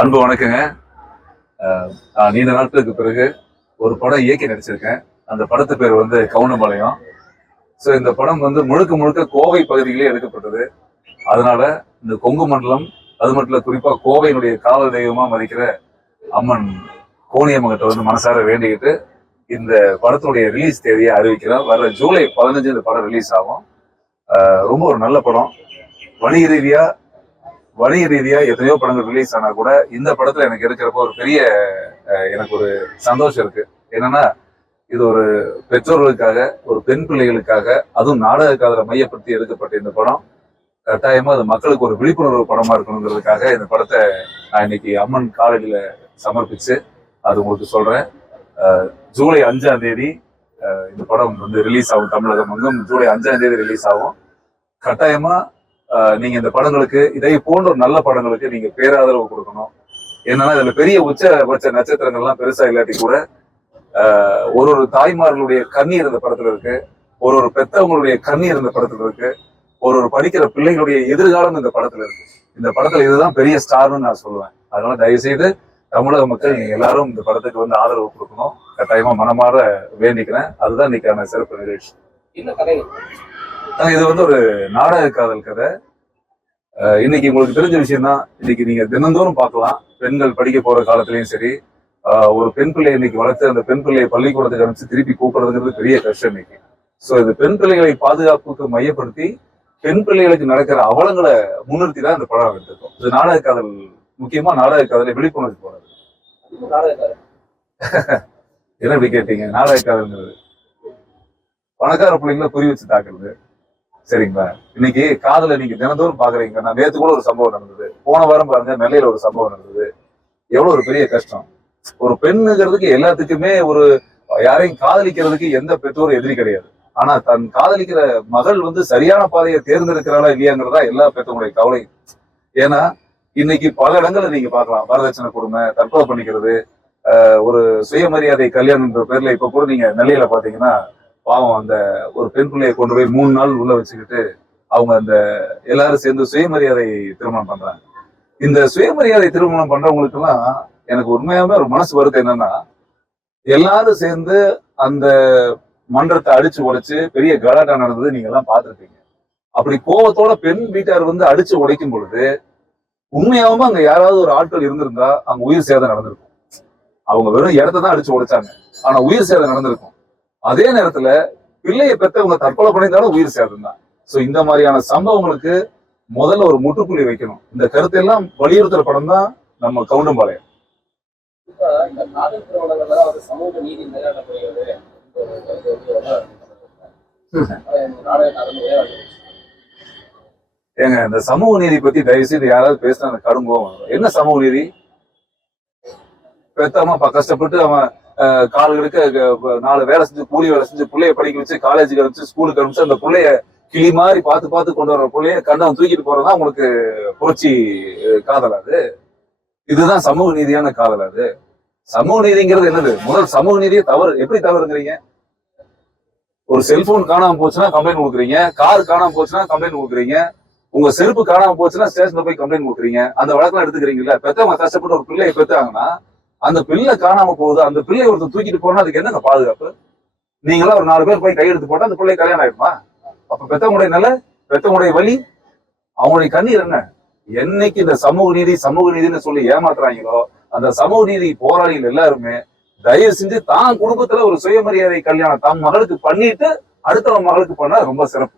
அன்பு வணக்கங்க. நான் நீண்ட நாட்களுக்கு பிறகு ஒரு படம் இயக்கி நடிச்சிருக்கேன். அந்த படத்து பேர் வந்து கவுண்டம்பாளையம். ஸோ இந்த படம் வந்து முழுக்க முழுக்க கோவை பகுதியிலே எடுக்கப்பட்டது. அதனால இந்த கொங்கு மண்டலம் அது மட்டும் இல்ல குறிப்பா கோவையினுடைய காவல் தெய்வமா மதிக்கிற அம்மன் கோணியம்மகிட்ட வந்து மனசார வேண்டிக்கிட்டு இந்த படத்துடைய ரிலீஸ் தேதியை அறிவிக்கிறோம் வர ஜூலை பதினஞ்சு இந்த படம் ரிலீஸ் ஆகும். அஹ் ரொம்ப ஒரு நல்ல படம். வணிக ரீதியா வணிக ரீதியா எத்தனையோ படங்கள் ரிலீஸ் ஆனா கூட இந்த படத்துல எனக்கு இருக்கிறப்ப ஒரு பெரிய எனக்கு ஒரு சந்தோஷம் இருக்கு. என்னன்னா இது ஒரு பெற்றோர்களுக்காக ஒரு பெண் பிள்ளைகளுக்காக அதுவும் நாடக காதலை மையப்படுத்தி எடுக்கப்பட்ட இந்த படம். கட்டாயமா அது மக்களுக்கு ஒரு விழிப்புணர்வு படமா இருக்கணுங்கிறதுக்காக இந்த படத்தை நான் இன்னைக்கு அம்மன் காலேஜில் சமர்ப்பிச்சு அது உங்களுக்கு சொல்றேன். ஜூலை அஞ்சாம் தேதி இந்த படம் வந்து ரிலீஸ் ஆகும் தமிழகம் எங்கும் ஜூலை அஞ்சாம் தேதி ரிலீஸ் ஆகும். கட்டாயமா நீங்க இந்த படங்களுக்கு இதை போன்ற நல்ல படங்களுக்கு நீங்க பேராதரவு கொடுக்கணும். என்னன்னா இதுல பெரிய உச்சபட்ச நட்சத்திரங்கள்லாம் பெருசா இல்லாட்டி கூட ஆஹ் ஒரு ஒரு தாய்மார்களுடைய கண்ணீர் இந்த படத்துல இருக்கு. ஒரு ஒரு பெத்தவங்களுடைய கண்ணீர் இந்த படத்துல இருக்கு. ஒரு ஒரு படிக்கிற பிள்ளைகளுடைய எதிர்காலம் இந்த படத்துல இருக்கு. இந்த படத்துல இதுதான் பெரிய ஸ்டார்னு நான் சொல்லுவேன். அதனால தயவு செய்து தமிழக மக்கள் நீங்க எல்லாரும் இந்த படத்துக்கு வந்து ஆதரவு கொடுக்கணும். கட்டாயமா மனமாற வேண்டிக்கிறேன். அதுதான் இன்னைக்கான சிறப்பு நிகழ்ச்சி. என்ன கதை? இது வந்து ஒரு நாடக காதல் கதை. இன்னைக்கு உங்களுக்கு தெரிஞ்ச விஷயம் தான் இன்னைக்கு நீங்க தினந்தோறும் பார்க்கலாம். பெண்கள் படிக்க போற காலத்திலயும் சரி ஒரு பெண் பிள்ளையை இன்னைக்கு வளர்த்து அந்த பெண் பிள்ளையை பள்ளிக்கூடத்துக்கு அனுப்பிச்சு திருப்பி கூப்பிடுறதுங்கிறது பெரிய கஷ்டம் இன்னைக்கு. சோ இது பெண் பிள்ளைகளை பாதுகாப்புக்கு மையப்படுத்தி பெண் பிள்ளைகளுக்கு நடக்கிற அவலங்களை முன்னிறுத்தி தான் இந்த படம் எடுத்திருக்கோம். இது நாடக காதல் முக்கியமா நாடக காதலை விழிப்புணர்வு போறது. நாடக கதை என்ன இப்படி கேட்டீங்க? நாடக காதல்ங்கிறது. பணக்கார பிள்ளைங்கள குறி வச்சு தாக்குறது. சரிங்களா? இன்னைக்கு காதல நீங்க தினந்தோறும் பாக்குறீங்க. நான் நேத்து கூட ஒரு சம்பவம் நடந்தது. போன வாரம் பாருங்க நெல்லையில ஒரு சம்பவம் நடந்தது. எவ்வளவு ஒரு பெரிய கஷ்டம். ஒரு பெண்ணுங்கிறதுக்கு எல்லாத்துக்குமே ஒரு யாரையும் காதலிக்கிறதுக்கு எந்த பெற்றோரும் எதிரி கிடையாது. ஆனா தன் காதலிக்கிற மகள் வந்து சரியான பாதையை தேர்ந்தெடுக்கிறாளா இல்லையாங்கிறதா எல்லா பெற்றவங்களுடைய கவலை ஏன்னா இன்னைக்கு பல இடங்கள்ல நீங்க பாக்கலாம் வரதட்சணை கொடுமை தற்கொலை பண்ணிக்கிறது ஆஹ் ஒரு சுயமரியாதை கல்யாணம்ன்ற பேர்ல இப்ப கூட நீங்க நெல்லையில பாத்தீங்கன்னா பாவம் அந்த ஒரு பெண் பிள்ளையை கொண்டு போய் மூணு நாள் உள்ள வச்சுக்கிட்டு அவங்க அந்த எல்லாரும் சேர்ந்து சுயமரியாதை திருமணம் பண்றாங்க. இந்த சுயமரியாதை திருமணம் பண்றவங்களுக்கு எல்லாம் எனக்கு உண்மையாவே ஒரு மனசு வருது என்னன்னா எல்லாரும் சேர்ந்து அந்த மன்றத்தை அடிச்சு உடைச்சு பெரிய கலாட்டா நடந்தது நீங்க எல்லாம் பாத்துருப்பீங்க அப்படி கோவத்தோட பெண் வீட்டார் வந்து அடிச்சு உடைக்கும் பொழுது உண்மையாவும் அங்க யாராவது ஒரு ஆட்கள் இருந்திருந்தா அங்க உயிர் சேதம் நடந்திருக்கும். அவங்க வெறும் இடத்த தான் அடிச்சு உடைச்சாங்க. ஆனா உயிர் சேதம் நடந்திருக்கும். அதே நேரத்துல பிள்ளையை பெற்றவங்க தற்கொலை பண்ணியிருந்தாலும் உயிர் சேதம் தான் சோ இந்த மாதிரியான சம்பவங்களுக்கு முதல்ல ஒரு முற்றுப்புள்ளி வைக்கணும். இந்த கருத்தெல்லாம் வலியுறுத்துற படம் தான் நம்ம கவுண்டம்பாளையம். ஏங்க இந்த சமூக நீதி பத்தி தயவு செய்து யாராவது பேசினா கடும் கோவம். என்ன சமூக நீதி? பெத்தவன் கஷ்டப்பட்டு அவன் கால் எடுக்க நாலு வேலை செஞ்சு கூலி வேலை செஞ்சு பிள்ளைய படிக்க வச்சு காலேஜுக்கு அனுப்பிச்சு ஸ்கூலுக்கு அனுப்பிச்சு அந்த பிள்ளைய கிளி மாதிரி பார்த்து பார்த்து கொண்டு வர பிள்ளைய கண்ணை தூக்கிட்டு போறதா உங்களுக்கு புரட்சி காதல் அது. இதுதான் சமூக நீதியான காதல் அது. சமூக நீதிங்கிறது என்னது? முதல் சமூக நீதியை தவறு. எப்படி தவறுங்கிறீங்க? ஒரு செல்போன் காணாம போச்சுன்னா கம்ப்ளைண்ட் கொடுக்குறீங்க. கார் காணாம போச்சுன்னா கம்ப்ளைண்ட் கொடுக்குறீங்க. உங்க செருப்பு காணாம போச்சுன்னா ஸ்டேஷன்ல போய் கம்ப்ளைண்ட் கொடுக்குறீங்க. அந்த வழக்கெல்லாம் எடுத்துக்கிறீங்களா பெத்தவங்க கஷ்டப்பட்டு ஒரு பிள்ளையை பெத்தாங்கன்னா அந்த பிள்ளை காணாம போகுது அந்த பிள்ளை ஒருத்தர் தூக்கிட்டு போனா அதுக்கு என்னங்க பாதுகாப்பு? நீங்களா ஒரு நாலு பேர் போய் கையெழுத்து போட்டா அந்த பிள்ளை கல்யாணம் ஆயிடுமா அப்ப பெத்தவங்களுடைய நிலை பெத்தவங்களுடைய வழி அவங்களுடைய கண்ணீர் என்ன? என்னைக்கு இந்த சமூக நீதி சமூக நீதின்னு சொல்லி ஏமாத்துறாங்களோ அந்த சமூக நீதி போராளிகள் எல்லாருமே தயவு செஞ்சு தான் குடும்பத்துல ஒரு சுயமரியாதை கல்யாணம் தன் மகளுக்கு பண்ணிட்டு அடுத்தவங்க மகளுக்கு பண்ணா ரொம்ப சிறப்பு.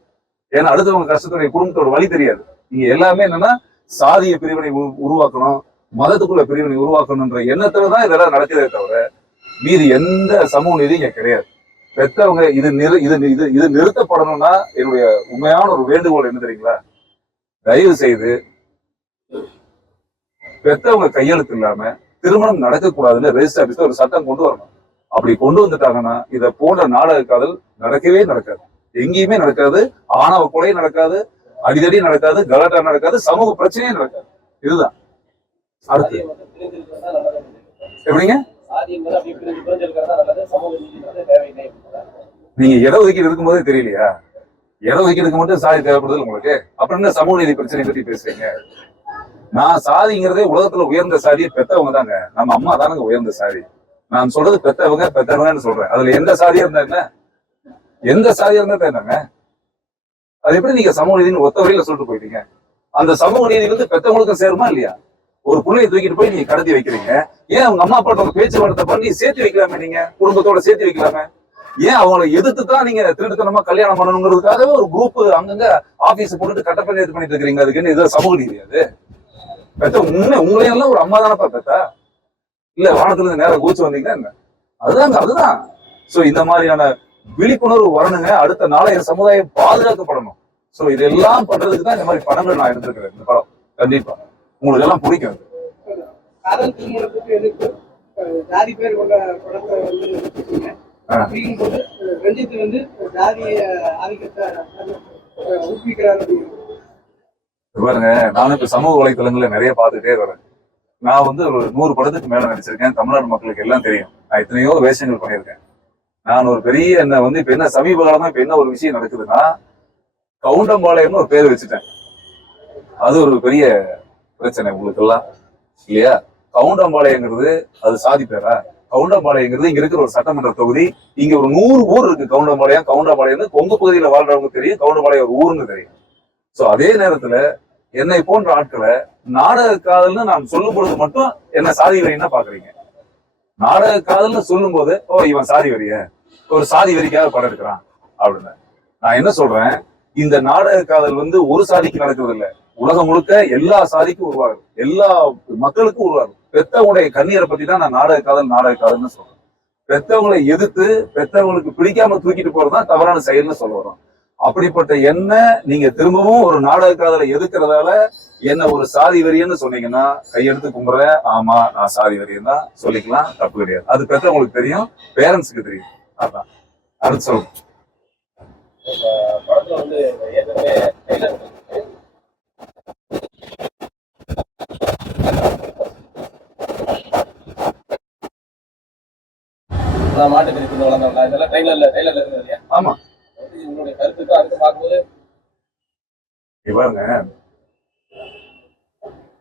ஏன்னா அடுத்தவங்க கஷ்டத்துடைய குடும்பத்தோட வழி தெரியாது. நீங்க எல்லாமே என்னன்னா சாதிய பிரிவினை உரு- உருவாக்கணும் மதத்துக்குள்ள பிரிவினை உருவாக்கணும்ன்ற எண்ணத்துலதான் இதெல்லாம் நடக்குதே தவிர மீதி எந்த சமூக நீதி இங்க கிடையாது. பெத்தவங்க இது நிறு இது இது இது நிறுத்தப்படணும்னா என்னுடைய உண்மையான ஒரு வேண்டுகோள் என்ன தெரியுங்களா? தயவு செய்து பெத்தவங்க கையெழுத்து இல்லாம திருமணம் நடக்கக்கூடாதுன்னு ரெஜிஸ்டர் ஆபீஸ்ல ஒரு சட்டம் கொண்டு வரணும். அப்படி கொண்டு வந்துட்டாங்கன்னா இத போன்ற நாடக காதல் நடக்கவே நடக்காது. எங்கேயுமே நடக்காது. ஆணவ கொலை நடக்காது. அடிதடி நடக்காது. கலாட்டா நடக்காது. சமூக பிரச்சனையே நடக்காது. இதுதான். அடுத்து. எப்படிங்க? நீங்க இட ஒதுக்கீடு இருக்கும்போது தெரியலையா? இட ஒதுக்கீடுக்கு மட்டும் சாதி தேவைப்படுது உங்களுக்கு? அப்புறம் என்ன சமூக நீதி பிரச்சனை பத்தி பேசுறீங்க? நான் சாதிங்கிறதே உலகத்துல உயர்ந்த சாதியை பெத்தவங்க தாங்க. நம்ம அம்மா தானங்க உயர்ந்த சாதி. நான் சொல்றது பெத்தவங்க பெத்தவங்கன்னு சொல்றேன். அதுல எந்த சாதியா இருந்தா என்ன? எந்த சாதியா இருந்தா என்னங்க? அது எப்படி நீங்க சமூக நீதினு ஒத்த வரையில சொல்லிட்டு போயிட்டீங்க? அந்த சமூக நீதி வந்து பெத்தவங்களுக்கும் சேருமா இல்லையா? ஒரு பிள்ளையை தூக்கிட்டு போய் நீங்க கடத்தி வைக்கிறீங்க. ஏன் அவங்க அம்மா அப்பா ஒரு பேச்சுவார்த்தை பண்ணி சேர்த்து வைக்கலாமே நீங்க? குடும்பத்தோட சேர்த்து வைக்கலாமே? ஏன் அவங்கள எதிர்த்து தான் நீங்க திருட்டுத்தனமா கல்யாணம் பண்ணணுங்கிறதுக்காகவே ஒரு குரூப் அங்கங்க ஆபீஸ் போட்டுட்டு கட்டப்பணி இது பண்ணிட்டு இருக்கீங்க அதுக்குன்னு இது சமூக நீதி அது? பெத்த உண்மை உங்களையெல்லாம் ஒரு அம்மா தானப்பா பெத்தா? இல்ல வானத்துல இருந்து நேரம் கூச்சு வந்தீங்கன்னா என்ன? அதுதாங்க அதுதான். சோ இந்த மாதிரியான விழிப்புணர்வு வரணுங்க. அடுத்த நாளைய சமுதாயம் பாதுகாக்கப்படணும். சோ இதெல்லாம் பண்றதுக்கு தான் இந்த மாதிரி படங்கள் நான் எடுத்திருக்கிறேன். இந்த படம். கண்டிப்பா. உங்களுக்கு எல்லாம் பிடிக்கும். காதல் திருமணத்துக்கு எதிர்ப்பு அஹ், ஜாதி பேர் கொண்ட படத்தை வந்து எடுத்துருக்கீங்க ஆ. அப்படிங்கும்போது அஹ், ரஞ்சித் வந்து ஜாதிய ஆதிக்கத்தை அஹ், ஊக்குவிக்கிறார் அப்படிங்கிறது பாருங்க நானும் இப்ப சமூக வலைத்தளங்கள்ல நிறைய பார்த்துட்டே வரேன். நான் வந்து ஒரு நூறு படத்துக்கு மேல நடிச்சிருக்கேன். தமிழ்நாடு மக்களுக்கு எல்லாம் தெரியும். நான் எத்தனையோ வேஷங்கள் பண்ணியிருக்கேன். நான் ஒரு பெரிய என்ன வந்து இப்ப என்ன சமீப காலமா இப்ப என்ன ஒரு விஷயம் நடக்குதுன்னா கவுண்டம்பாளையம்னு ஒரு பேர் வச்சுட்டேன். அது ஒரு பெரிய பிரச்சனை உங்களுக்கு எல்லாம் இல்லையா? கவுண்டம்பாளையங்கிறது அது சாதி பேரா? கவுண்டம்பாளையங்கிறது இங்க இருக்கிற ஒரு சட்டமன்ற தொகுதி. இங்க ஒரு நூறு ஊர் இருக்கு கவுண்டம்பாளையம். கவுண்டம்பாளையம் கொங்கு பகுதியில வாழ்றவங்க தெரியும். கவுண்டம்பாளையம் ஒரு ஊர்னு தெரியும். சோ அதே நேரத்துல என்னை போன்ற ஆட்களை நாடக காதல்னு நான் சொல்லும் பொழுது மட்டும் என்ன சாதி வரின்னா பாக்குறீங்க? நாடக காதல்னு சொல்லும் போது ஓ இவன் சாதி வரிய? ஒரு சாதி வரிக்காக படம் எடுக்கிறான். அப்படின்னு. நான் என்ன சொல்றேன்? இந்த நாடக காதல் வந்து ஒரு சாதிக்கு நடக்கிறது இல்லை. உலகம் முழுக்க எல்லா சாதிக்கும் உருவாகுது. எல்லா மக்களுக்கும் உருவாகுது. பெத்தவங்களுடைய கண்ணீரை பத்தி தான் நான் நாடக காதல் நாடக காதல்னு சொல்றேன். பெத்தவங்களை எதிர்த்து பெத்தவங்களுக்கு பிடிக்காம தூக்கிட்டு போறதுதான் தவறான செயல்னு சொல்ல வரோம் அப்படிப்பட்ட என்ன நீங்க திரும்பவும் ஒரு நாடக காதலை எதிர்க்கிறதால என்ன ஒரு சாதி வரியன்னு சொன்னீங்கன்னா கையெடுத்து கும்புறேன். ஆமா நான் சாதி வரியன் தான் சொல்லிக்கலாம். தப்பு கிடையாது. அது பெற்றவங்களுக்கு தெரியும் பேரண்ட்ஸுக்கு தெரியும். அதான். அடுத்து சொல்லுங்க படத்துல வந்து ஏற்கனவே trailer இருக்கு. நான் மாட்டுக்கறி தின்னு வளர்ந்தவங்களா? இதெல்லாம் ட்ரெயிலர்ல ட்ரெயிலர்ல இருக்குது இல்லையா ஆமா. உங்களுடைய கருத்துக்கு அடுத்து பார்க்கும்போது? பாருங்க.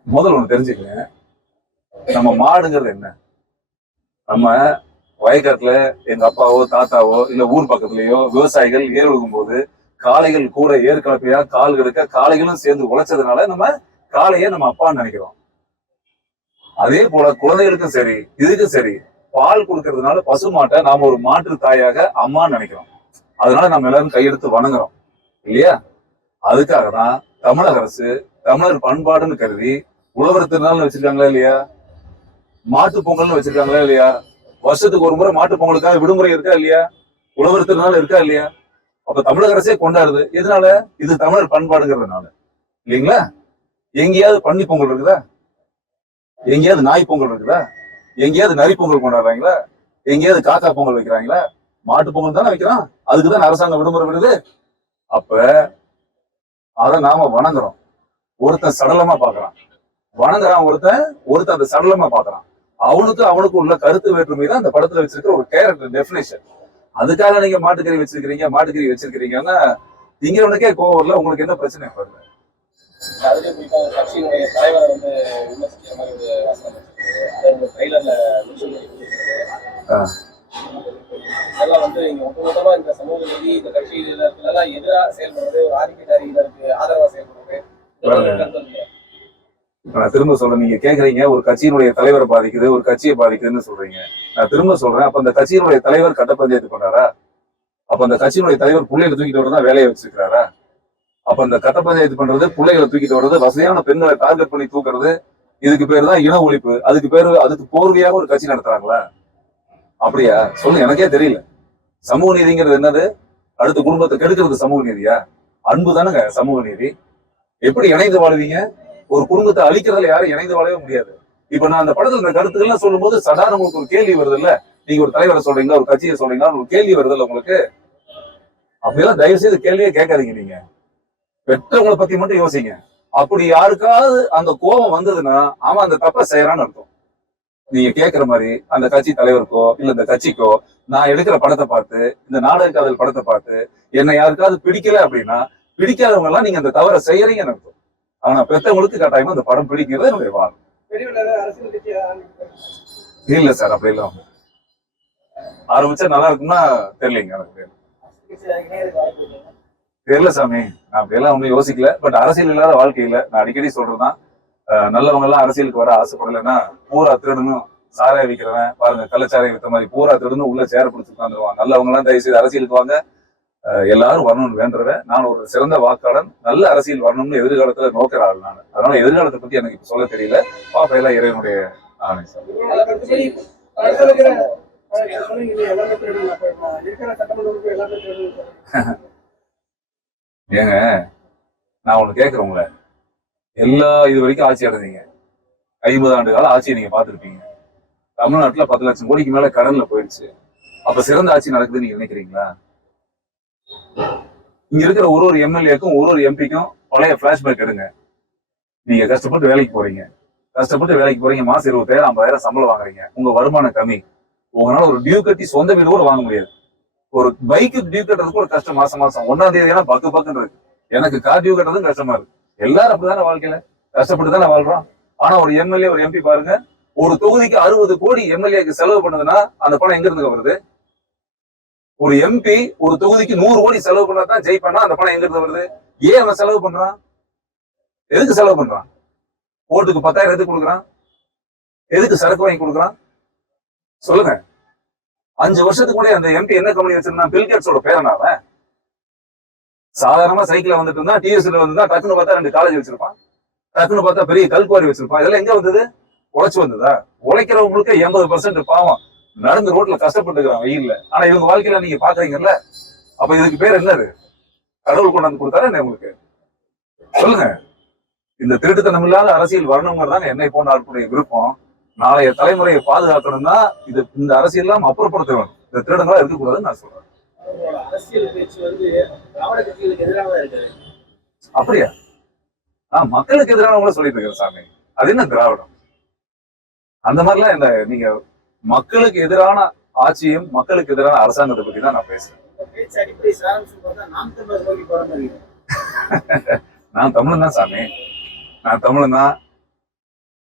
முதல்ல ஒண்ணு தெரிஞ்சுக்கங்க. நம்ம மாடுங்கிறது என்ன? நம்ம வயக்காட்டுல எங்க அப்பாவோ தாத்தாவோ இல்ல ஊர் பக்கத்துலயோ விவசாயிகள் ஏர் உழுகும் போது காளைகள் கூட ஏர் கலப்பையா கால் கெடுக்க காளைகளும் சேர்ந்து உழைச்சதுனால நம்ம காளைய நம்ம அப்பான்னு நினைக்கிறோம். அதே போல குழந்தைகளுக்கும் சரி இதுக்கும் சரி பால் கொடுக்கறதுனால பசுமாட்டை நாம ஒரு மாற்று தாயாக அம்மான்னு நினைக்கிறோம். அதனால நம்ம எல்லாரும் கையெடுத்து வணங்குறோம். இல்லையா? அதுக்காக தான் தமிழக அரசு தமிழர் பண்பாடுன்னு கருதி உழவர் திருநாள்னு வச்சிருக்காங்களா இல்லையா? மாட்டு பொங்கல்னு வச்சிருக்காங்களா இல்லையா? வருஷத்துக்கு ஒரு முறை மாட்டு பொங்கலுக்காக விடுமுறை இருக்கா இல்லையா? உழவர் திருநாள் இருக்கா இல்லையா? அப்ப தமிழக அரசே கொண்டாடுது. எதனால? இது தமிழர் பண்பாடுங்கிறதுனால. இல்லைங்களா? எங்கேயாவது பன்னி பொங்கல் இருக்குதா? எங்கேயாவது நாய் பொங்கல் இருக்குதா? எங்கேயாவது நரி பொங்கல் கொண்டாடுறாங்களா? எங்கேயாவது காக்கா பொங்கல் வைக்கிறாங்களா? மாட்டு பொங்கல் தானே வைக்கிறான் அதுக்கு தான் அரசாங்கம் விடுமுறை விடுது. அப்ப அதை நாம வணங்குறோம். ஒருத்தன் சடலமா பாக்குறான் வணங்குறான் ஒருத்தன் ஒருத்தன் அந்த சடலமா பாக்குறான் அவனுக்கு அவனுக்கு உள்ள கருத்து வேற்றுமை தான் அந்த படத்துல வச்சிருக்கிற ஒரு கேரக்டர் டெஃபினேஷன் அதுக்காக நீங்க மாட்டுக்கறி வச்சிருக்கிறீங்க மாட்டுக்கறி வச்சிருக்கிறீங்கன்னா திங்கிறவனுக்கே கோவம் வரல உங்களுக்கு என்ன பிரச்சனை? பாருங்க அதுலயும் தலைவரை வந்து விமர்சிக்கிற மாதிரி ஒரு வசனம் வச்சிருக்கு அதை உங்க ட்ரெயிலர்ல மென்ஷன் பண்ணி கொடுத்துருக்கு ஆ. இதெல்லாம் வந்து இங்க ஒட்டுமொத்தமா இந்த சமூக நீதி இந்த கட்சியினருக்குலாம் எதிராக செயல்படுறது ஒரு ஆதிக்கதாரிகளுக்கு ஆதரவா செயல்படுறது. இதெல்லாம் ஒரு கருத்து இல்லையா? இப்ப நான் திரும்ப சொல்றேன். நீங்க கேக்குறீங்க ஒரு கட்சியினுடைய தலைவரை பாதிக்குது ஒரு கட்சியை பாதிக்குதுன்னு சொல்றீங்க. நான் திரும்ப சொல்றேன் அப்ப அந்த கட்சியினுடைய தலைவர் கட்ட பஞ்சாயத்து பண்ணாரா? அப்ப அந்த கட்சியினுடைய தலைவர் பிள்ளைகளை தூக்கிட்டு வரதான் வேலையை வச்சிருக்காரா அப்ப அந்த கட்ட பஞ்சாயத்து பண்றது பிள்ளைகளை தூக்கிட்டு வர்றது வசதியான பெண்களை டார்கெட் பண்ணி தூக்குறது இதுக்கு பேர் தான் இன ஒழிப்பு. அதுக்கு பேரு அதுக்கு போர்வையாக ஒரு கட்சி நடத்துறாங்களா? அப்படியா? சொல்லு எனக்கே தெரியல. சமூக நீதிங்கிறது என்னது? அடுத்த குடும்பத்தை கெடுக்கிறது சமூக நீதியா? அன்பு தானேங்க சமூக நீதி. எப்படி இணைந்து வாழ்வீங்க? ஒரு குடும்பத்தை அழிக்கிறதுல யாரும் இணைந்து வாழவே முடியாது. இப்ப நான் அந்த படத்துல இந்த கருத்துக்கள்லாம் சொல்லும்போது சடான உங்களுக்கு ஒரு கேள்வி வருது இல்ல நீங்க ஒரு தலைவரை சொல்றீங்களா? ஒரு கட்சியை சொல்றீங்களா? ஒரு கேள்வி வருது இல்ல உங்களுக்கு? அப்படியெல்லாம் தயவு செய்து கேள்வியே கேட்காதீங்க நீங்க. பெற்றவங்களை பத்தி மட்டும் யோசிங்க. அப்படி யாருக்காவது அந்த கோபம் வந்ததுன்னா அவன் அந்த தப்பை செய்யறான்னு அர்த்தம். நீங்க கேக்குற மாதிரி அந்த கட்சி தலைவருக்கோ இல்ல இந்த கட்சிக்கோ நான் எடுக்கிற படத்தை பார்த்து இந்த நாடக காதல் படத்தை பார்த்து என்னை யாருக்காவது பிடிக்கல அப்படின்னா பிடிக்காதவங்க எல்லாம் நீங்க அந்த தவறை செய்யறீங்கன்னு அர்த்தம். ஆனா பெத்தவங்களுக்கு கட்டாயமா அந்த படம் பிடிக்கிறது என்னுடைய வாழ் இல்ல சார் அப்படி எல்லாம் ஆரம்பிச்சா நல்லா இருக்கும்னா தெரியலீங்க எனக்கு தெரியல சாமி. அப்படியெல்லாம் ஒன்றும் யோசிக்கல. பட் அரசியல் இல்லாத வாழ்க்கையில நான் அடிக்கடி சொல்றதுதான் நல்லவங்க எல்லாம் அரசியலுக்கு வர ஆசைப்படலைன்னா பூரா திருடணும் சாராய விற்கிறவன் பாருங்க கள்ளச்சாராயம் வித்த மாதிரி பூரா திருடணும் உள்ள சேர பிடிச்சு உட்காந்துருவான் நல்லவங்க எல்லாம் தயவு செய்து அரசியலுக்கு வாங்க. எல்லாரும் வரணும்னு வேண்டுறேன் நான் ஒரு சிறந்த வாக்காளன் நல்ல அரசியல் வரணும்னு எதிர்காலத்துல நோக்கிற ஆள் நான். அதனால எதிர்காலத்தை பத்தி எனக்கு இப்ப சொல்ல தெரியல. பாப்பா எல்லாம் இறைவனுடைய ஆணை சார். இருக்கிற இல்லையா, எல்லாமே திருடணும். அப்ப நான் இருக்கிற சட்டமன்ற உறுப்பினர் எல்லாமே திருடணும். ஏங்க நான் ஒண்ணு கேட்கிறேன் உங்களை. எல்லா இது வரைக்கும் ஆட்சி அடைந்தீங்க ஐம்பது ஆண்டு கால ஆட்சியை நீங்க பார்த்திருப்பீங்க. தமிழ்நாட்டுல பத்து லட்சம் கோடிக்கு மேல கடன்ல போயிடுச்சு. அப்ப சிறந்த ஆட்சி நடக்குதுன்னு நீங்க நினைக்கிறீங்களா? இங்க இருக்கிற ஒரு ஒரு எம்எல்ஏக்கும் ஒரு ஒரு எம்பிக்கும் பழைய பிளாஷ்பேக் எடுங்க. நீங்க கஷ்டப்பட்டு வேலைக்கு போறீங்க. கஷ்டப்பட்டு வேலைக்கு போறீங்க மாசம் இருபத்தாயிரம் ஐம்பதாயிரம் சம்பளம் வாங்குறீங்க. உங்க வருமானம் கம்மி. உங்களால ஒரு டியூ கட்டி சொந்த வீடு கூட வாங்க முடியாது. ஒரு பைக்கு டியூ கட்டுறது கூட கஷ்டம் மாசம் மாசம். ஒன்னாம் தேதி எல்லாம் பக்கு பக்குன்னு இருக்கு. எனக்கு கார் டியூ கட்டுறதும் கஷ்டமா இருக்கு. எல்லாரும் அப்படிதானே வாழ்க்கையில? கஷ்டப்பட்டு தானே வாழ்றோம். ஆனா ஒரு எம்எல்ஏ ஒரு எம்பி பாருங்க ஒரு தொகுதிக்கு அறுபது கோடி எம்எல்ஏக்கு செலவு பண்ணுதுன்னா அந்த பணம் எங்க இருந்து வருது? ஒரு எம்பி ஒரு தொகுதிக்கு நூறு கோடி செலவு பண்ணா தான் ஜெயிப்பானா? அந்த பணம் எங்க இருந்து வருது? ஏன் அவன் செலவு பண்றான்? எதுக்கு செலவு பண்றான்? ஓட்டுக்கு பத்தாயிரம் எதுக்கு கொடுக்குறான்? எதுக்கு சரக்கு வாங்கி கொடுக்குறான்? சொல்லுங்க. அஞ்சு வருஷத்துக்கு முன்னாடி அந்த எம்பி என்ன கம்பெனி வச்சிருந்தான்? பில்கேட்ஸோட பேரனாவ சாதாரணமா சைக்கிள் வந்துட்டு இருந்தா டிஎஸ்ல வந்திருந்தா டக்குன்னு பார்த்தா ரெண்டு காலேஜ் வச்சிருப்பான். டக்குன்னு பார்த்தா பெரிய கல்குவாரி வச்சிருப்பான். இதெல்லாம் எங்க வந்தது? உழைச்சு வந்ததா? உழைக்கிறவங்களுக்கு எண்பது பர்சன்ட் பாவம். நடந்து ரோட்ல கஷ்டப்பட்டுக்கிறான் வெயில்ல. ஆனா இவங்க வாழ்க்கையில நீங்க பாக்குறீங்கல்ல? அப்ப இதுக்கு பேர் என்னது? கடவுள் கொண்டாந்து கொடுத்தாரு என்ன உங்களுக்கு சொல்லுங்க. இந்த திருட்டுத்தனம் இல்லாத அரசியல் வரணுங்கிறதாங்க என்னை போன்ற ஆட்களுடைய விருப்பம். நாளைய தலைமுறையை பாதுகாக்கணும்னா இது இந்த அரசியல் எல்லாம் அப்புறப்படுத்த வேணும் இந்த திருடங்களா இருக்கக்கூடாதுன்னு நான் சொல்றேன். அப்படியா? நான் மக்களுக்கு எதிரானவங்கள சொல்லிட்டு இருக்கேன் சாமி. அது என்ன திராவிடம்? அந்த மாதிரிலாம் இந்த நீங்க மக்களுக்கு எதிரான ஆட்சியும் மக்களுக்கு எதிரான அரசாங்கத்தை பத்தி தான் நான் பேசுறேன். நான் தமிழன் தான் சாமி. நான் தமிழன் தான்.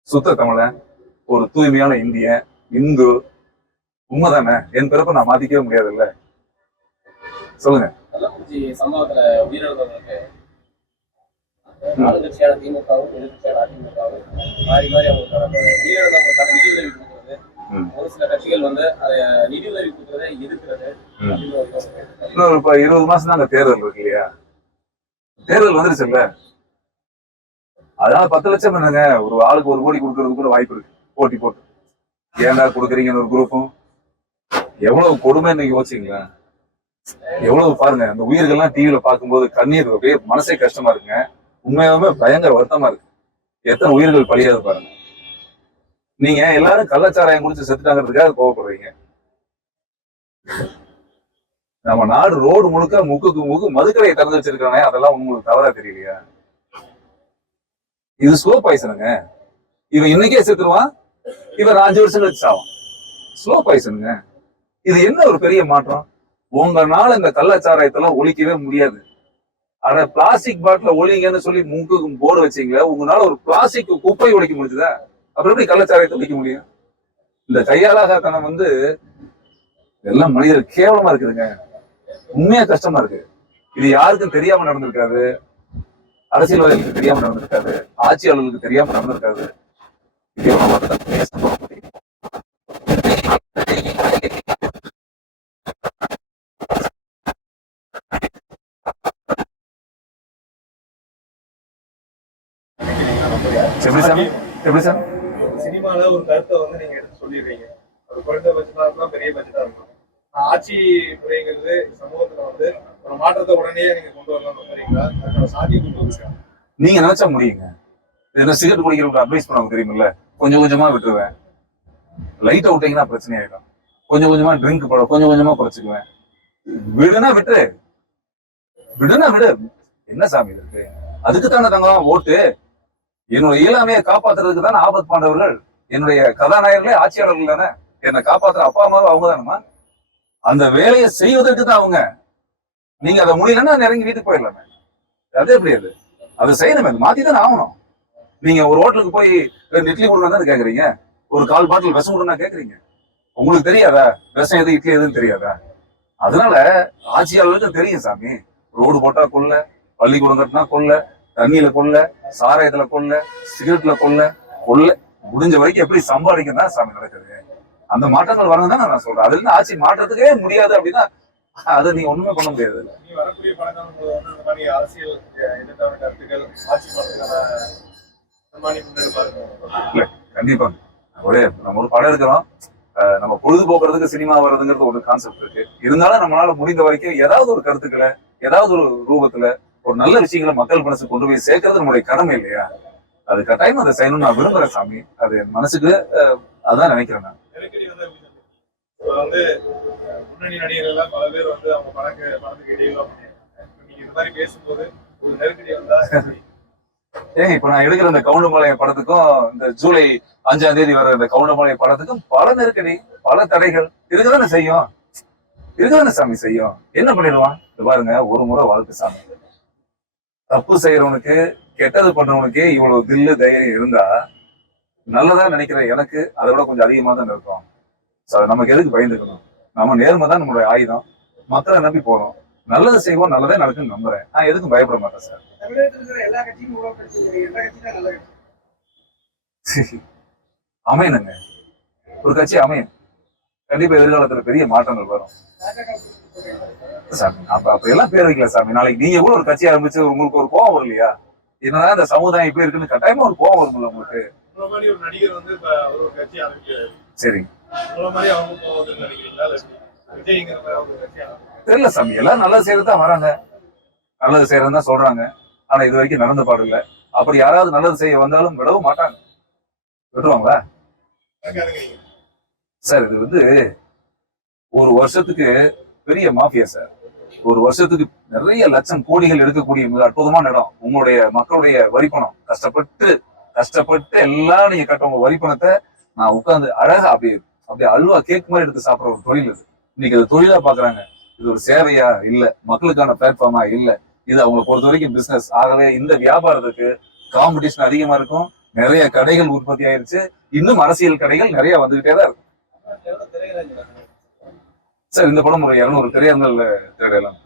சுத்த தமிழன். ஒரு தூய்மையான இந்தியன் இந்து உண்மைதானே? என் பிறப்பை நான் மாத்திக்கவே முடியாதுல்ல. சொல்லுங்க. கள்ளக்குறிச்சி சம்பவத்துல உயிரிழந்தவங்களுக்கு ஆளுங்கட்சியான திமுகவும் எதிர்கட்சியான அதிமுகவும் மாறி மாறி அவங்களுக்கான அந்த உயிரிழந்தவங்களுக்கான நிதி உதவி கொடுக்குறது. ம். ஒரு சில கட்சிகள் வந்து அதை நிதி உதவி கொடுக்கறதை எதிர்க்கிறது. ம். அப்படின்னு ஒரு யோசனை இருக்கு. இன்னொரு இப்ப இருபது மாசம் தான் அங்க தேர்தல் இருக்கு இல்லையா? தேர்தல் வந்துருச்சுல்ல? அதனால பத்து லட்சம் என்னங்க? ஒரு ஆளுக்கு ஒரு கோடி கொடுக்கறது கூட வாய்ப்பு இருக்கு. போட்டி போட்டு. ஏன்டா கொடுக்குறீங்கன்னு ஒரு குரூப்பும் எவ்வளவு கொடுமை இன்னைக்கு யோசிங்களா எவ்வளவு பாருங்க அந்த உயிர்கள்லாம் டிவியில பார்க்கும்போது கண்ணீர் அப்படியே மனசே கஷ்டமா இருக்குங்க. உண்மையாவே பயங்கர வருத்தமா இருக்கு. எத்தனை உயிர்கள் பழியாது பாருங்க. நீங்க எல்லாரும் கள்ளச்சாராயம் குடிச்சு செத்துட்டாங்கிறதுக்காக கோவப்படுறீங்க. நம்ம நாடு ரோடு முழுக்க முக்குக்கு முக்கு மதுக்கடையை திறந்து வச்சிருக்கானே அதெல்லாம் உங்களுக்கு தவறா தெரியலையா? இது ஸ்லோ பாய்சனுங்க இவன் இன்னைக்கே செத்துருவான் இவர் அஞ்சு வருஷம் கழிச்சு சாவான் ஸ்லோ பாய்சனுங்க இது என்ன ஒரு பெரிய மாற்றம்? உங்களால இந்த கள்ளச்சாராயத்தெல்லாம் ஒழிக்கவே முடியாது. ஆனா பிளாஸ்டிக் பாட்டில ஒழிங்கன்னு சொல்லி மூக்குக்கு போர்டு வச்சீங்க உங்களால ஒரு பிளாஸ்டிக் குப்பை ஒழிக்க முடிஞ்சுதா? அப்புறம் எப்படி கள்ளச்சாராயத்தை ஒழிக்க முடியும்? இந்த கையாளாகத்தனம் வந்து எல்லாம் மனிதர் கேவலமா இருக்குதுங்க. உண்மையா கஷ்டமா இருக்கு. இது யாருக்கும் தெரியாம நடந்திருக்காது. அரசியல்வாதிகளுக்கு தெரியாம நடந்திருக்காது. ஆட்சியாளர்களுக்கு தெரியாம நடந்திருக்காது இது எவ்வளவு மக்கள் பேசணும் அப்படின்னு. எப்படி சார்? எப்படி சார்? சினிமால ஒரு கருத்தை வந்து நீங்க எடுத்து சொல்லிடுறீங்க. அது குறைந்த பட்சமா இருக்கலாம் பெரிய பட்சமா இருக்கலாம். ஆட்சி முறைங்கிறது சமூகத்துல வந்து ஒரு மாற்றத்தை உடனே நீங்க கொண்டு வரணும்னு நினைக்கிறீங்களா? அதுக்கான சாத்தியம் கொண்டு வந்துருக்கா நீங்க நினைச்சா முடியுங்க. இது சிகரெட் குடிக்கிறவங்க அட்வைஸ் பண்ணுவாங்க தெரியுமில்ல? கொஞ்சம் கொஞ்சமா விட்டுருவேன். லைட் விட்டீங்கன்னா பிரச்சனை ஆயிடும். கொஞ்சம் கொஞ்சமா ட்ரிங்க் போட கொஞ்சம் கொஞ்சமா குறைச்சிக்குவேன். விடுனா விட்டு விடுனா விடு. என்ன சாமி இருக்கு? அதுக்கு தானே தங்கம் ஓட்டு. என்னுடைய இயலாமையை காப்பாத்துறதுக்கு தானே ஆபத் பாண்டவர்கள் என்னுடைய கதாநாயகர்களே ஆட்சியாளர்கள் தானே? என்னை காப்பாத்துற அப்பா அம்மாவும் அவங்க தானேமா அந்த வேலையை செய்வதற்கு தான் அவங்க. நீங்க அதை முடியலன்னா இறங்கி வீட்டுக்கு போயிடலாமே. அது எப்படி அது. அதை செய்யணுமே அது மாத்தி தானே ஆகணும். நீங்க ஒரு ஹோட்டலுக்கு போய் ரெண்டு இட்லி கொடுங்க தானே கேக்குறீங்க? ஒரு கால் பாட்டில் விஷம் கொடுனா கேக்குறீங்க? உங்களுக்கு தெரியாதா? விஷம் எது இட்லி எதுன்னு தெரியாதா? அதனால ஆட்சியாளர்களுக்கு தெரியும் சாமி. ரோடு போட்டா கொல்ல பள்ளிக்கூடம் கட்டினா கொல்ல தண்ணியில கொல்ல சாராயத்துல கொல்ல சிகரெட்ல கொல்ல கொல்ல முடிஞ்ச வரைக்கும் எப்படி சம்பாதிக்கும் தான் சாமி நடக்குது? அந்த மாற்றங்கள் வரணும் தான் நான் சொல்றேன். அதுல இருந்து ஆட்சி மாற்றத்துக்கே முடியாது அப்படின்னா அதை நீ ஒண்ணுமே பண்ண முடியாது. கண்டிப்பா. ஒரே நம்ம ஒரு படம் எடுக்கிறோம். அஹ் நம்ம பொழுதுபோக்குறதுக்கு சினிமா வர்றதுங்கிறது ஒரு கான்செப்ட் இருக்கு. இருந்தாலும் நம்மளால முடிந்த வரைக்கும் ஏதாவது ஒரு கருத்துக்களை ஏதாவது ஒரு ரூபத்துல ஒரு நல்ல விஷயங்களை மக்கள் மனசுக்கு கொண்டு போய் சேர்க்கறது நம்மளுடைய கடமை இல்லையா? அது கட்டாயமா அதை செய்யணும்னு நான் விரும்புறேன் சாமி. அது என் மனசுக்கு அதான் நினைக்கிறேன் நான். வந்து சொல்றது? இப்ப வந்து அஹ், முன்னணி நடிகர்கள் பல பேர் வந்து அவங்க படக்கு படத்துக்கு இடையில பண்ணியிருக்காங்க இப்ப நீங்க இந்த மாதிரி பேசும்போது ஒரு நெருக்கடி வந்தா எப்படி? ஏங்க இப்ப நான் எடுக்கிற இந்த கவுண்டமலைய படத்துக்கும் இந்த ஜூலை அஞ்சாம் தேதி வர இந்த கவுண்டமலைய படத்துக்கும் பல நெருக்கடி பல தடைகள். இருக்குதானே செய்யும்? இருக்குதானே சாமி செய்யும்? என்ன பண்ணிடுவான்? இது பாருங்க ஒரு முறை வாழ்க்கை சாமி. தப்பு செய்யறவனுக்கு கெட்டது பண்றவனுக்கு இவ்வளவு தில்லு தைரியம் இருந்தா நல்லதா நினைக்கிற எனக்கு அதை விட கொஞ்சம் அதிகமா தான் இருக்கும். நமக்கு எதுக்கு பயந்துக்கணும்? நம்ம நேர்மை தான் நம்மளுடைய ஆயுதம். மக்களை நம்பி போறோம். நல்லது செய்வோம் நல்லதே நடக்குன்னு நம்புறேன். நான் எதுக்கும் பயப்பட மாட்டேன் சார் அமையணுங்க. ஒரு கட்சி அமையும். கண்டிப்பா எதிர்காலத்துல பெரிய மாற்றங்கள் வரும். சாமி அப்ப அப்ப எல்லாம் பேர் வைக்கல சாமி. நாளைக்கு நீங்க கூட ஒரு கட்சி ஆரம்பிச்சு உங்களுக்கு ஒரு கோவம் வரும் இல்லையா என்னதான் இந்த சமுதாயம் இப்படி இருக்குன்னு கட்டாயமா ஒரு கோவம் வரும்ல உங்களுக்கு? நடிகர் வந்து ஒரு கட்சி ஆரம்பிக்கிறாரு. சரி. தெரியல சாமி. எல்லாம் நல்லது செய்யறது தான் வராங்க. நல்லது செய்யறதுன்னு தான் சொல்றாங்க. ஆனா இது வரைக்கும் நடந்த பாடு இல்ல. அப்படி யாராவது நல்லது செய்ய வந்தாலும் விடவும் மாட்டாங்க. விட்டுருவாங்களா? சார் இது வந்து ஒரு வருஷத்துக்கு பெரிய மாஃபியா சார். ஒரு வருஷத்துக்கு நிறைய லட்சம் கோடிகள் எடுக்கக்கூடிய மிக அற்புதமான இடம். உங்களுடைய மக்களுடைய வரிப்பணம். கஷ்டப்பட்டு கஷ்டப்பட்டு எல்லாம் நீங்க கட்ட உங்க வரிப்பணத்தை நான் உட்கார்ந்து அழகா அப்படியே அப்படியே அல்வா கேக் மாதிரி எடுத்து சாப்பிடுற ஒரு தொழில் இது இன்னைக்கு அது தொழிலா பாக்குறாங்க. இது ஒரு சேவையா இல்ல. மக்களுக்கான பிளாட்ஃபார்மா இல்ல. இது அவங்களை பொறுத்த வரைக்கும் பிசினஸ் ஆகவே இந்த வியாபாரத்துக்கு காம்படிஷன் அதிகமா இருக்கும். நிறைய கடைகள் உற்பத்தி ஆயிருச்சு. இன்னும் அரசியல் கடைகள் நிறைய வந்துகிட்டே தான் இருக்கும். சார் இந்த படம் ஒரு இருநூறு திரையரங்கல்ல திரையிடலாம்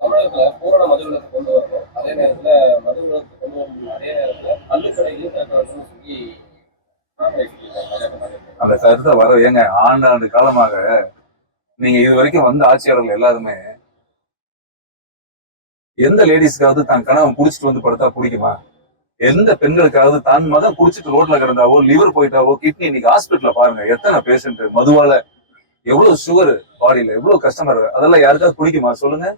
தமிழகத்துல பூரண மதுவிலக்கு கொண்டு வரணும். அதே நேரத்துல மதுவிலக்கு கொண்டு வரணும். அதே நேரத்துல கள்ளுக்கடையிலும் திறக்கணும்னு சொல்லி நாமளே சொல்லியிருக்காங்க. அந்த கருத்தை வர ஏங்க ஆண்டாண்டு காலமாக நீங்க இது வரைக்கும் வந்த ஆட்சியாளர்கள் எல்லாருமே எந்த லேடிஸ்க்காவது தான் கணவன் குடிச்சிட்டு வந்து படுத்தா பிடிக்குமா எந்த பெண்களுக்காவது தான் மகன் குடிச்சிட்டு ரோட்ல கிடந்தாவோ லிவர் போயிட்டாவோ கிட்னி இன்னைக்கு ஹாஸ்பிட்டல்ல பாருங்க எத்தனை பேஷண்ட் மதுவால எவ்வளவு சுகர் பாடியில எவ்வளவு கஸ்டமர் அதெல்லாம் யாருக்காவது பிடிக்குமா? சொல்லுங்க.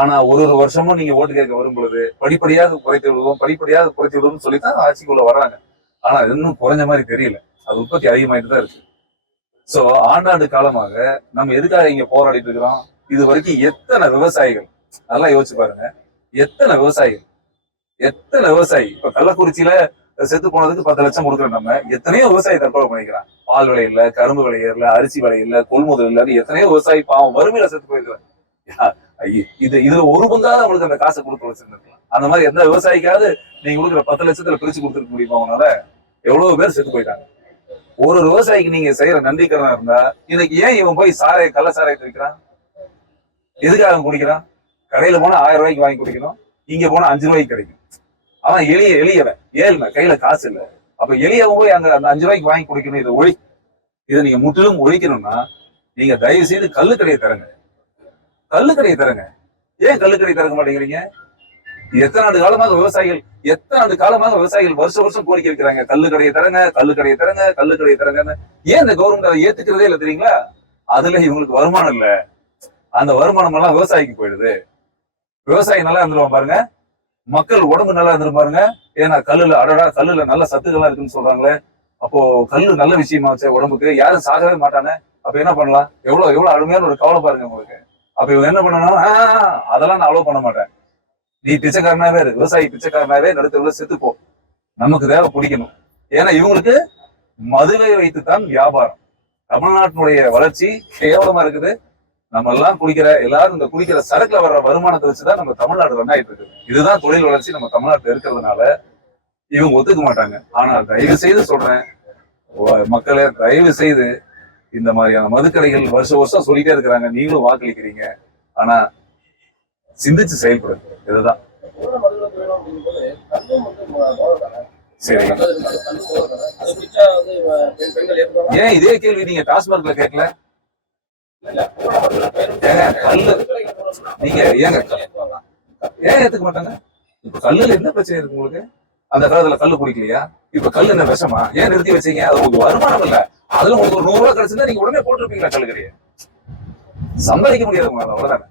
ஆனா ஒரு ஒரு வருஷமும் நீங்க ஓட்டு கேட்க வரும் பொழுது படிப்படியாக குறைத்து விடுவோம் படிப்படியாக குறைத்து விடுவோம்னு சொல்லித்தான் ஆட்சிக்குள்ள வர்றாங்க. ஆனா இன்னும் குறைஞ்ச மாதிரி தெரியல. அது உற்பத்தி அதிகமாயிட்டு தான் இருக்கு. சோ ஆண்டாண்டு காலமாக நம்ம எதுக்காக இங்க போராடிட்டு இருக்கிறோம்? இது வரைக்கும் எத்தனை விவசாயிகள் நல்லா யோசிச்சு பாருங்க. எத்தனை விவசாயிகள் எத்தனை விவசாயி? இப்ப கள்ளக்குறிச்சியில செத்து போனதுக்கு பத்து லட்சம் கொடுக்குற நம்ம. எத்தனையோ விவசாயி தற்கொலை பண்ணிக்கிறான். பால் விலை இல்ல கரும்பு விலை இல்ல அரிசி விலை இல்ல கொள்முதல் இல்லைன்னு எத்தனையோ விவசாயி பாவம் வறுமையில செத்து போயிருக்கிறான் இது இதுல ஒரு பங்காவது அவங்களுக்கு அந்த காசை கொடுத்து வச்சிருந்துருக்கலாம். அந்த மாதிரி எந்த விவசாயிக்காவது நீங்க கொடுக்குற பத்து லட்சத்துல பிரிச்சு கொடுத்துருக்க முடியுமா அவனால எவ்வளவு பேர் செத்து போயிட்டாங்க. ஒரு ஒரு விவசாயிக்கு நீங்க செய்யற நன்றிக்கிறனா இருந்தா இன்னைக்கு ஏன் இவன் போய் சாரை கள்ள சாராயத்தை விற்கிறான் எதுக்காக அவன் குடிக்கிறான்? கடையில போனா ஆயிரம் ரூபாய்க்கு வாங்கி குடிக்கணும். இங்க போனா அஞ்சு ரூபாய்க்கு கிடைக்கும். அவன் எளிய எளியவன். ஏழ்மை கையில காசு இல்லை. அப்ப எளியவன் போய் அங்க அந்த அஞ்சு ரூபாய்க்கு வாங்கி குடிக்கணும். இதை ஒழி. இதை நீங்க முற்றிலும் ஒழிக்கணும்னா நீங்க தயவு செய்து கல்லுக்கடையை தரங்க கல்லுக்கடையை தரங்க ஏன் கல்லுக்கடையை திறக்க மாட்டேங்கிறீங்க? எத்தனை ஆண்டு காலமாக விவசாயிகள் எத்தனை ஆண்டு காலமாக விவசாயிகள் வருஷம் வருஷம் கோரிக்கை வைக்கிறாங்க. கள்ளுக்கடையை தரங்க கள்ளுக்கடையை தரங்க கள்ளுக்கடையை தரங்கன்னு ஏன் இந்த கவர்மெண்ட் அதை ஏத்துக்கிறதே இல்லை தெரியுங்களா? அதுல இவங்களுக்கு வருமானம் இல்ல. அந்த வருமானம் எல்லாம் விவசாயிக்கு போயிடுது. விவசாயி நல்லா இருந்துருவான் பாருங்க. மக்கள் உடம்பு நல்லா இருந்திருப்பாருங்க ஏன்னா கல்லுல அடடா கல்லுல நல்ல சத்துக்கள்லாம் இருக்குன்னு சொல்றாங்களே. அப்போ கல்லு நல்ல விஷயமாச்சே உடம்புக்கு. யாரும் சாகவே மாட்டானே. அப்ப என்ன பண்ணலாம்? எவ்வளவு எவ்வளவு அருமையான ஒரு கவலை பாருங்க உங்களுக்கு. அப்ப இவங்க என்ன பண்ணணும் "ஆஹ், அதெல்லாம் நான் அலோவ் பண்ண மாட்டேன். நீ பிச்சைக்காரனாவே விவசாயி பிச்சைக்காரனாவே நடுத்தருவுல செத்துப்போ நமக்கு தேவை பிடிக்கணும். ஏன்னா இவங்களுக்கு மதுவை வைத்துத்தான் வியாபாரம். தமிழ்நாட்டினுடைய வளர்ச்சி கேவலமா இருக்குது. நம்ம எல்லாம் குடிக்கிற எல்லாரும் இந்த குடிக்கிற சரக்குல வர்ற வருமானத்தை வச்சுதான் நம்ம தமிழ்நாடு ரன் ஆயிட்டு இருக்கு. இதுதான் தொழில் வளர்ச்சி நம்ம தமிழ்நாட்டுல இருக்கிறதுனால இவங்க ஒத்துக்க மாட்டாங்க. ஆனா தயவு செய்து சொல்றேன் மக்களே தயவு செய்து இந்த மாதிரியான மதுக்கடைகள் வருஷம் வருஷம் சொல்லிட்டே இருக்கிறாங்க. நீங்களும் வாக்களிக்கிறீங்க. ஆனா சிந்திச்சு செயல்படுங்க. இதுதான். சரி. ஏன் இதே கேள்வி நீங்க டாஸ்மார்க்ல கேட்கல? ஏங்க, கல்லு நீங்க ஏங்க பெண்கள் ஏன் ஏத்துக்க மாட்டாங்க? இப்ப கல்லுல என்ன பிரச்சனை இருக்கு உங்களுக்கு? அந்த காலத்துல கல்லு குடிக்கலையா? இப்ப கல்லு என்ன விஷமா? ஏன் நிறுத்தி வச்சீங்க? அது உங்களுக்கு வருமானம் இல்ல. அதுல உங்களுக்கு ஒரு நூறு ரூபாய் கிடைச்சிருந்தா நீங்க உடனே போட்டிருப்பீங்களா கல்லுக்கறிய சம்பாதிக்க முடியாது உங்களால அவ்வளவுதானே?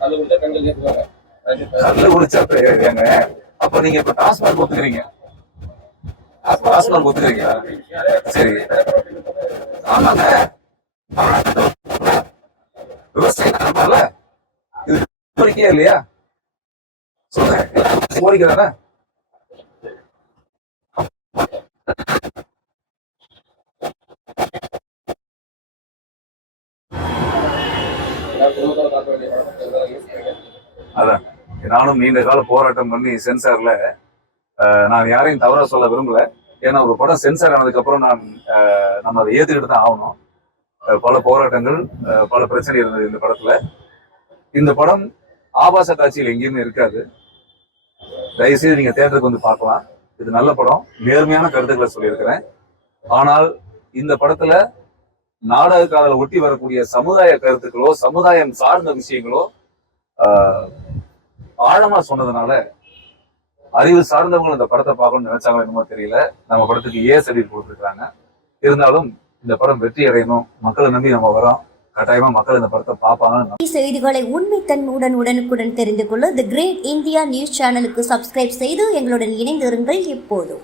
கல்லு குடிச்சா பெண்கள் ஏற்றுவாங்க கல்லு குடிச்சா இப்ப ஏங்க அப்ப நீங்க இப்ப டாஸ்மாக் ஒத்துக்கிறீங்க. டாஸ்மாக் ஒத்துக்கிறீங்களா? சரி. ஆமாங்க. விவசாயம் இது கோரிக்கையா இல்லையா சொல்லுங்க கோரிக்கை தானே அதான். நானும் நீண்ட கால போராட்டம் பண்ணி சென்சார்ல நான் யாரையும் தவறா சொல்ல விரும்பல. ஏன்னா ஒரு படம் சென்சார் ஆனதுக்கு அப்புறம் நான் அஹ், நம்ம அதை ஏத்துக்கிட்டு தான் ஆகணும். பல போராட்டங்கள் பல பிரச்சனை இருந்தது இந்த படத்துல. இந்த படம் ஆபாச காட்சியில் எங்கேயுமே இருக்காது. தயவுசெய்து நீங்க தேட்டருக்கு வந்து பார்க்கலாம். இது நல்ல படம். நேர்மையான கருத்துக்களை சொல்லியிருக்கிறேன். ஆனால் இந்த படத்துல நாடக காதலை ஒட்டி வரக்கூடிய சமுதாய கருத்துக்களோ சமுதாயம் சார்ந்த விஷயங்களோ ஆஹ், ஆழமா சொன்னதுனால அறிவு சார்ந்தவங்களும் இந்த படத்தை பார்க்கணும்னு நினைச்சாங்களோ என்னமோ தெரியல. நம்ம படத்துக்கு ஏ சர்டிஃபிகேட் கொடுத்துருக்காங்க இருந்தாலும் இந்த படம் வெற்றி அடையணும் மக்களை நம்பி நம்ம வரோம். கட்டாயமா மக்கள் இந்த படத்தை பார்ப்பாங்க. செய்திகளை உண்மைத்தன்மையுடன் உடனுக்குடன் தெரிந்து கொள்ள தி கிரேட் இந்தியா நியூஸ் சேனலுக்கு சப்ஸ்கிரைப் செய்து எங்களுடன் இணைந்திருங்கள் எப்போதும்